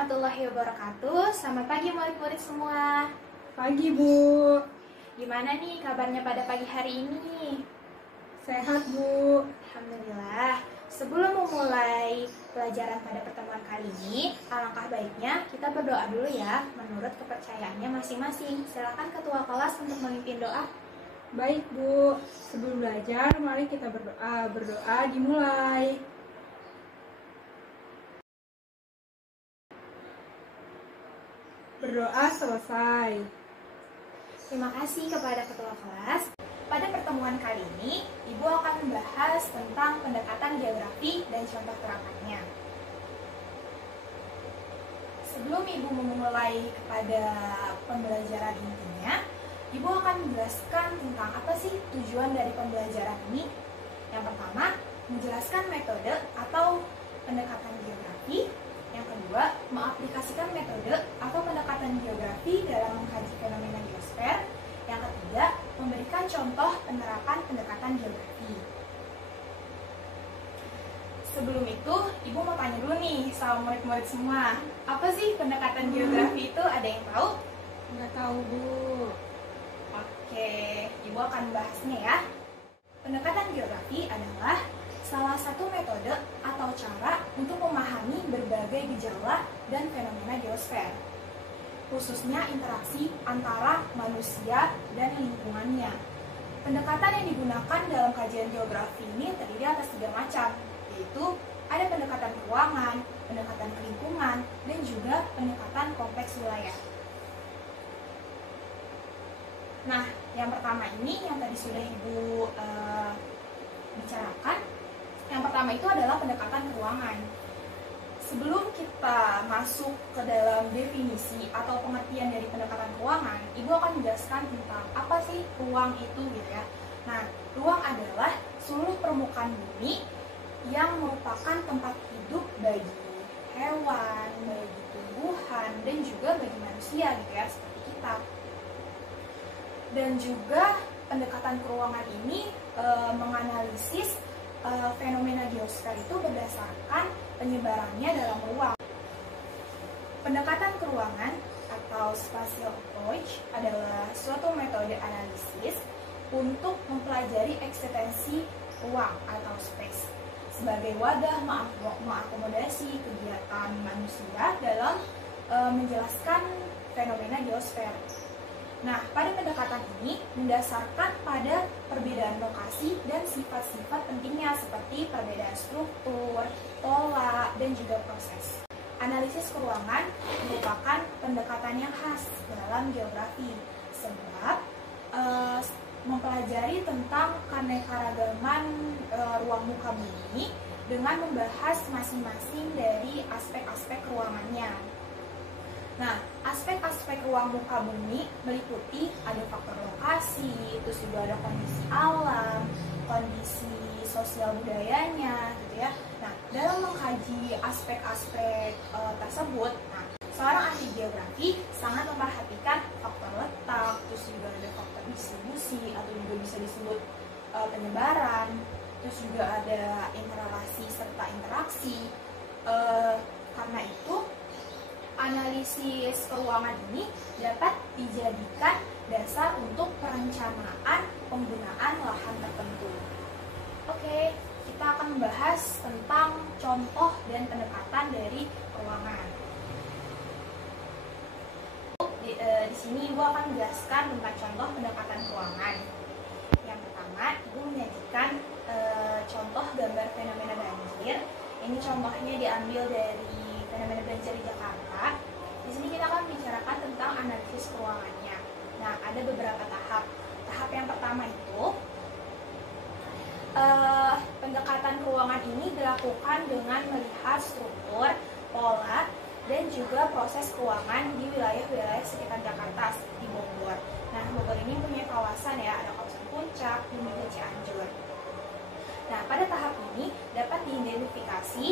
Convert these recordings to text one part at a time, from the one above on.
warahmatullahi wabarakatuh. Selamat pagi murid-murid semua. Pagi, Bu. Gimana nih kabarnya pada pagi hari ini? Sehat, Bu. Alhamdulillah. Sebelum memulai pelajaran pada pertemuan kali ini, alangkah baiknya kita berdoa dulu ya, menurut kepercayaannya masing-masing. Silakan ketua kelas untuk memimpin doa. Baik, Bu. Sebelum belajar, mari kita berdoa. Berdoa dimulai. Berdoa selesai. Terima kasih kepada ketua kelas. Pada pertemuan kali ini, Ibu akan membahas tentang pendekatan geografi dan contoh terapannya. Sebelum Ibu memulai kepada pembelajaran intinya, Ibu akan menjelaskan tentang apa sih tujuan dari pembelajaran ini. Yang pertama, menjelaskan metode atau pendekatan geografi. Yang kedua, mengaplikasikan metode atau pendekatan geografi dalam mengkaji fenomena geosfer. Yang ketiga, memberikan contoh penerapan pendekatan geografi. Sebelum itu, Ibu mau tanya dulu nih sama murid-murid semua. Apa sih pendekatan geografi itu? Ada yang tahu? Nggak tahu, Bu. Oke, Ibu akan bahasnya ya. Pendekatan geografi adalah salah satu metode atau cara untuk memahami berbagai gejala dan fenomena geosfer, khususnya interaksi antara manusia dan lingkungannya. Pendekatan yang digunakan dalam kajian geografi ini terdiri atas 3 macam, yaitu ada pendekatan ruangan, pendekatan lingkungan, dan juga pendekatan kompleks wilayah. Nah, yang pertama ini yang tadi sudah Ibu bicarakan. Yang pertama itu adalah pendekatan ruangan. Sebelum kita masuk ke dalam definisi atau pengertian dari pendekatan ruangan, Ibu akan menjelaskan tentang apa sih ruang itu gitu ya. Nah, ruang adalah seluruh permukaan bumi yang merupakan tempat hidup bagi hewan, bagi tumbuhan, dan juga bagi manusia gitu ya, seperti kita. Dan juga pendekatan ruangan ini menganalisis fenomena geosfer itu berdasarkan penyebarannya dalam ruang. Pendekatan keruangan atau spatial approach adalah suatu metode analisis untuk mempelajari eksistensi ruang atau space sebagai wadah mengakomodasi kegiatan manusia dalam menjelaskan fenomena geosfer. Nah, pada pendekatan ini mendasarkan pada perbedaan lokasi dan sifat-sifat pentingnya seperti perbedaan struktur, pola, dan juga proses. Analisis keruangan merupakan pendekatan yang khas dalam geografi sebab mempelajari tentang keanekaragaman ruang muka bumi dengan membahas masing-masing dari aspek-aspek ruangannya. Nah, aspek-aspek ruang muka bumi meliputi ada faktor lokasi, terus juga ada kondisi alam, kondisi sosial budayanya, gitu ya. Nah, dalam mengkaji aspek-aspek tersebut, nah, seorang ahli geografi sangat memperhatikan faktor letak, terus juga ada faktor distribusi atau juga bisa disebut penyebaran, terus juga ada interrelasi serta interaksi. Karena itu, analisis keruangan ini dapat dijadikan dasar untuk perencanaan penggunaan lahan tertentu. Oke, kita akan membahas tentang contoh dan pendekatan dari ruangan. Di sini Ibu akan menjelaskan tentang contoh pendekatan ruangan. Yang pertama, Ibu menyajikan contoh gambar fenomena banjir. Ini contohnya diambil dari fenomena banjir di Jakarta. Di sini kita akan bicarakan tentang analisis ruangannya. Nah, ada beberapa tahap. Tahap yang pertama itu pendekatan ruangan ini dilakukan dengan melihat struktur, pola, dan juga proses ruangan di wilayah-wilayah sekitar Jakarta seperti Bogor. Nah, Bogor ini punya kawasan ya, ada kawasan Puncak dan juga Cianjur. Nah, pada tahap ini dapat diidentifikasi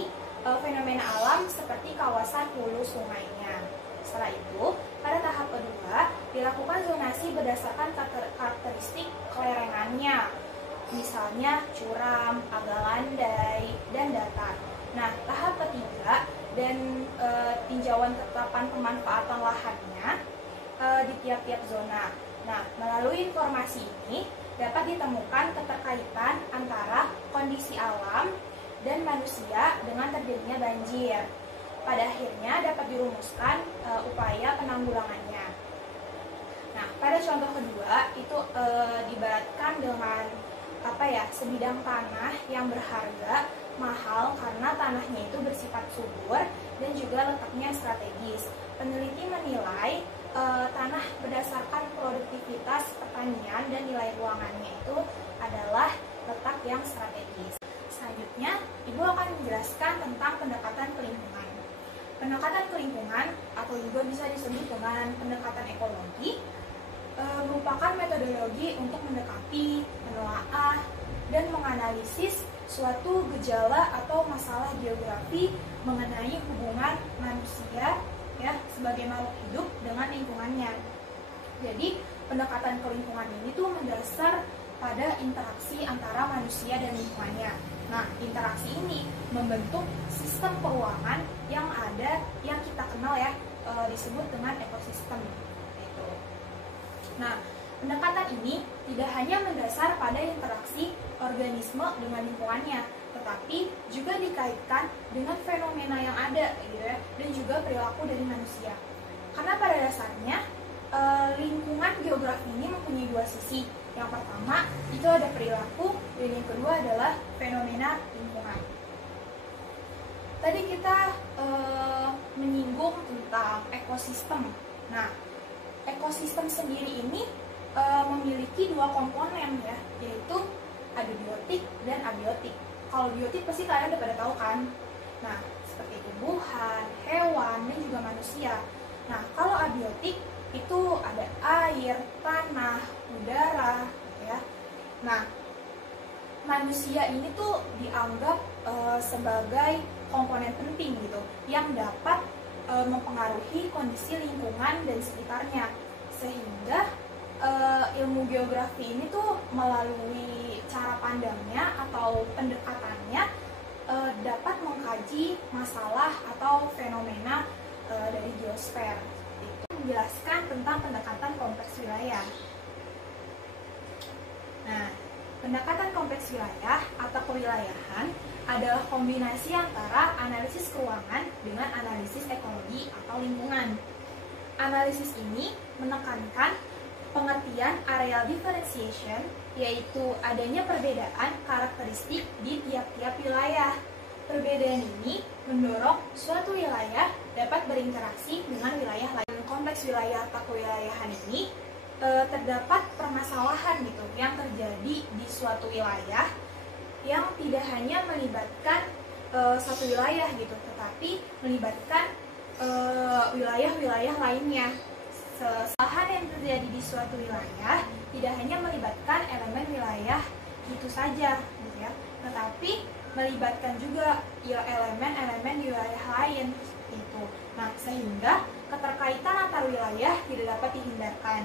fenomena alam seperti kawasan hulu sungainya. Setelah itu, pada tahap kedua dilakukan zonasi berdasarkan karakteristik kelerengannya, misalnya curam, agak landai, dan datar. Nah, tahap ketiga dan tinjauan ketetapan pemanfaatan lahannya di tiap-tiap zona. Nah, melalui informasi ini dapat ditemukan keterkaitan antara kondisi alam dan manusia dengan terjadinya banjir. Pada akhirnya dapat dirumuskan upaya penanggulangannya. Nah, pada contoh kedua itu diibaratkan dengan sebidang tanah yang berharga, mahal karena tanahnya itu bersifat subur dan juga letaknya strategis. Peneliti menilai tanah berdasarkan produktivitas pertanian dan nilai ruangannya itu adalah letak yang strategis. Selanjutnya, Ibu akan menjelaskan tentang pendekatan ke lingkungan. Pendekatan ke lingkungan atau juga bisa disebut dengan pendekatan ekologi merupakan metodologi untuk mendekati, menelaah, dan menganalisis suatu gejala atau masalah geografi mengenai hubungan manusia sebagai makhluk hidup dengan lingkungannya. Jadi pendekatan ke lingkungan ini tuh mendasar pada interaksi antara manusia dan lingkungannya. Nah, interaksi ini membentuk sistem keuangan yang ada yang kita kenal disebut dengan ekosistem. Gitu. Nah, pendekatan ini tidak hanya mendasar pada interaksi organisme dengan lingkungannya, tetapi juga dikaitkan dengan fenomena yang ada dan juga perilaku dari manusia. Karena pada dasarnya lingkungan geografi ini mempunyai dua sisi. Yang pertama itu ada perilaku dan yang kedua adalah fenomena lingkungan. Tadi kita menyinggung tentang ekosistem. Nah, ekosistem sendiri ini memiliki dua komponen yaitu abiotik dan abiotik. Kalau biotik pasti kalian udah pada tahu kan? Nah, seperti tumbuhan, hewan, dan juga manusia. Nah, kalau abiotik itu ada air, tanah, udara, Nah, manusia ini tuh dianggap sebagai komponen penting gitu, yang dapat mempengaruhi kondisi lingkungan dan sekitarnya. Sehingga ilmu geografi ini tuh melalui cara pandangnya atau pendekatannya dapat mengkaji masalah atau fenomena dari geosfer. Itu menjelaskan tentang pendekatan kompleks wilayah. Nah, pendekatan kompleks wilayah atau kewilayahan adalah kombinasi antara analisis keuangan dengan analisis ekologi atau lingkungan. Analisis ini menekankan pengertian areal differentiation, yaitu adanya perbedaan karakteristik di tiap-tiap wilayah. Perbedaan ini mendorong suatu wilayah dapat berinteraksi dengan wilayah lain. Kompleks wilayah atau kewilayahan ini terdapat permasalahan gitu yang terjadi di suatu wilayah yang tidak hanya melibatkan satu wilayah gitu, tetapi melibatkan wilayah-wilayah lainnya. Kesalahan yang terjadi di suatu wilayah tidak hanya melibatkan elemen wilayah itu saja gitu tetapi melibatkan juga elemen-elemen di wilayah lain itu. Nah, sehingga keterkaitan antar wilayah tidak dapat dihindarkan.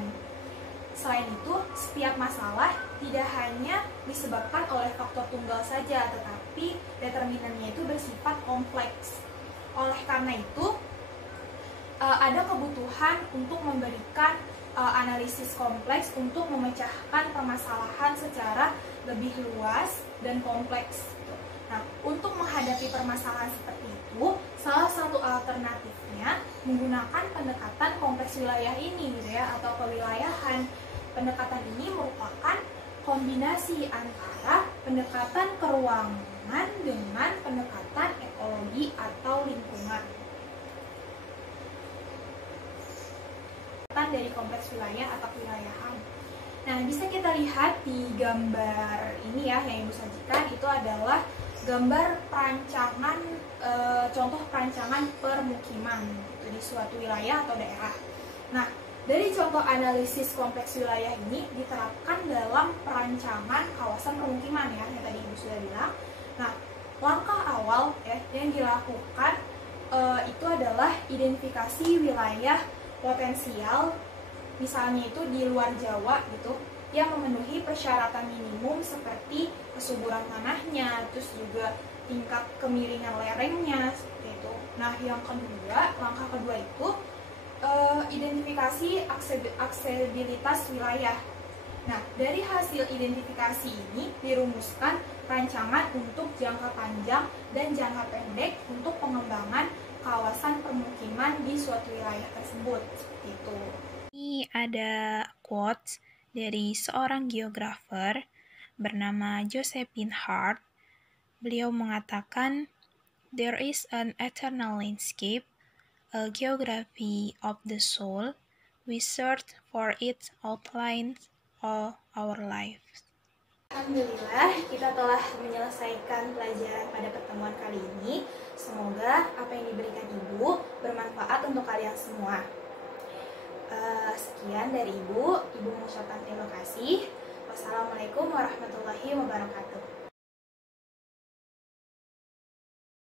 Selain itu, setiap masalah tidak hanya disebabkan oleh faktor tunggal saja, tetapi determinannya itu bersifat kompleks. Oleh karena itu, ada kebutuhan untuk memberikan analisis kompleks untuk memecahkan permasalahan secara lebih luas dan kompleks. Nah, untuk menghadapi permasalahan seperti itu, salah satu alternatifnya menggunakan pendekatan kompleks wilayah ini atau kewilayahan. Pendekatan ini merupakan kombinasi antara pendekatan keruangan dengan pendekatan ekologi atau lingkungan. Dari kompleks wilayah atau kewilayahan. Nah, bisa kita lihat di gambar ini yang Ibu sajikan, itu adalah gambar perancangan, contoh perancangan permukiman gitu, di suatu wilayah atau daerah. Nah, dari contoh analisis kompleks wilayah ini diterapkan dalam perancangan kawasan permukiman yang tadi Ibu sudah bilang. Nah, langkah awal yang dilakukan itu adalah identifikasi wilayah potensial, misalnya itu di luar Jawa gitu, yang memenuhi persyaratan minimum seperti kesuburan tanahnya, terus juga tingkat kemiringan lerengnya seperti itu. Nah, langkah kedua itu identifikasi aksesibilitas wilayah. Nah, dari hasil identifikasi ini dirumuskan rancangan untuk jangka panjang dan jangka pendek untuk pengembangan kawasan permukiman di suatu wilayah tersebut. Seperti itu. Ini ada quotes dari seorang geografer bernama Josephine Hart. Beliau mengatakan, "There is an eternal landscape, a geography of the soul. We search for its outlines all our lives." Alhamdulillah, kita telah menyelesaikan pelajaran pada pertemuan kali ini. Semoga apa yang diberikan Ibu bermanfaat untuk kalian semua. Sekian dari Ibu mengucapkan terima kasih. Wassalamualaikum warahmatullahi wabarakatuh.